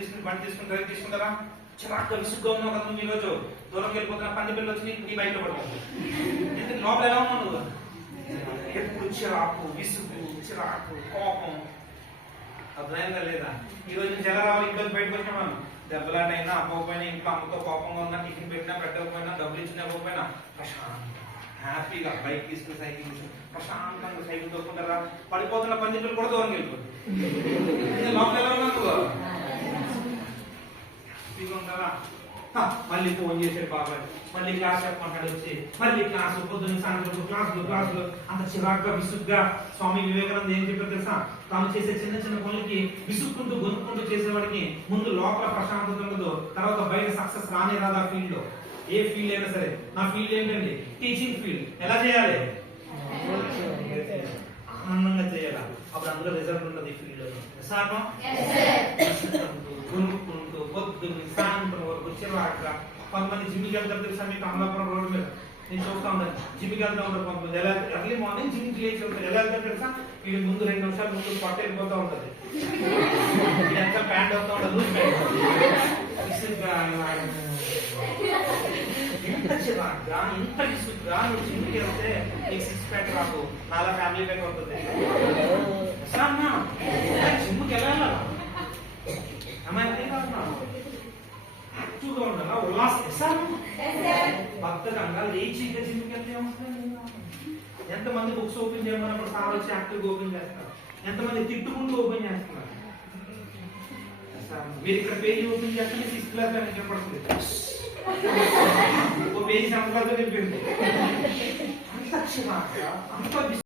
తీసుకుని బండి తీసుకుని డ్రైవ్ తీసుకుంటారా? చిరాకుగా విసుగ్గా ఉన్నావు కదా నువ్వు ఈరోజు, దూరంకి వెళ్ళిపోతున్నా, పంది పిల్లలు వచ్చి నీ బయటలో పడుతుంది. ఎందుకు లోపల ఎలా ఉన్నావు నువ్వు? ఎప్పుడు చిరాకు, విసుగు, చిరాకు, కోపం. అర్థమైందా లేదా? ఈరోజు నుంచి ఎలా రావాలి? ఇంట్లో బయటకు వచ్చినాను, దెబ్బలాటైనా అవ్వకపోయినా, ఇంట్లో అమ్మతో కోపంగా ఉన్నా, టిఫిన్ పెట్టినా పెట్టకపోయినా, డబ్బులు ఇచ్చినా ఇవ్వకపోయినా ప్రశాంతం హ్యాపీగా బైక్ తీసుకుని సైకిల్ తీసుకుని ప్రశాంతంగా సైకిల్ తోకుంటారా? పడిపోతున్న పందిళ్ళు కూడా దూరం వెళ్ళిపోతుంది. లోపల ఎలా ఉన్నావు? హ్యాపీగా ఉంటారా? మళ్ళీ ఫోన్ చేసాడు బాబాయ్, మళ్ళీ క్లాస్ చెప్పమంటాడు, వచ్చి మళ్ళీ క్లాసు, పొద్దున్న సాయంత్రం క్లాసులు అంత చిరాగ్గా విసుగ్గా. స్వామి వివేకానంద ఏం చెప్పారు తెలుసా? తాను చేసే చిన్న చిన్న పనులకి విసుక్కుంటూ గొనుక్కుంటూ చేసేవాడికి ముందు లోపల ప్రశాంతత ఉండదు, తర్వాత బయట సక్సెస్ రానే రాదు. ఆ ఫీల్డ్ లో ఏ ఫీల్డ్ అయినా సరే. నా ఫీల్డ్ ఏంటండి? Teaching field. ఎలా చేయాలి? ఆనందంగా చేయాలి. అప్పుడు అందులో రిజల్ట్ ఉంటుంది. ఈ ఫీల్డ్ లో కొనుక్కుంటూ పొద్దున్న సాయంత్రం వరకు చిరాగ్గా. కొంతమంది జిమ్కి వెళ్తారు తెలుసా మీకు? అమలాపురం రోడ్డు మీద నేను చూస్తా ఉన్నాను, జిమ్కి వెళ్తా ఉంటారు కొంతమంది. ఎలా ఎర్లీ మార్నింగ్ జిమ్కి లేచి వెళ్తారు. ఎలా వెళ్తారు తెలుసా? వీళ్ళు ముందు 2 నిమిషాలు ముందు పట్ట వెళ్ళిపోతూ ఉంటుంది, ఎంత ప్యాంట్ అవుతా ఉంటుంది, లూజ్ ప్యాంట్. ఎంత చిరాగ్గా, ఎంత విసుగ్గా నువ్వు జిమ్కి వెళ్తే నీకు 6 ప్యాక్ రాకు, నాలా ఫ్యామిలీ ప్యాక్ అవుతుంది. జిమ్కి వెళ్ళాలా? యాక్టివ్గా ఉండాలా? ఉల్లాసం భక్తంగా లేచిగా జిమ్కి వెళ్తే ఎంతమంది బుక్స్ ఓపెన్ చేయమన్నప్పుడు సార్ వచ్చి యాక్టివ్గా ఓపెన్ చేస్తారు, ఎంతమంది తిట్టుకుంటూ ఓపెన్ చేస్తున్నారు. మీరు ఇక్కడ పేజీ ఓపెన్ చేస్తే 6th క్లాస్ అని చెప్పడుతుంది, ఓ పేజీ 7th క్లాస్ వెళ్ళిపోయింది. అంత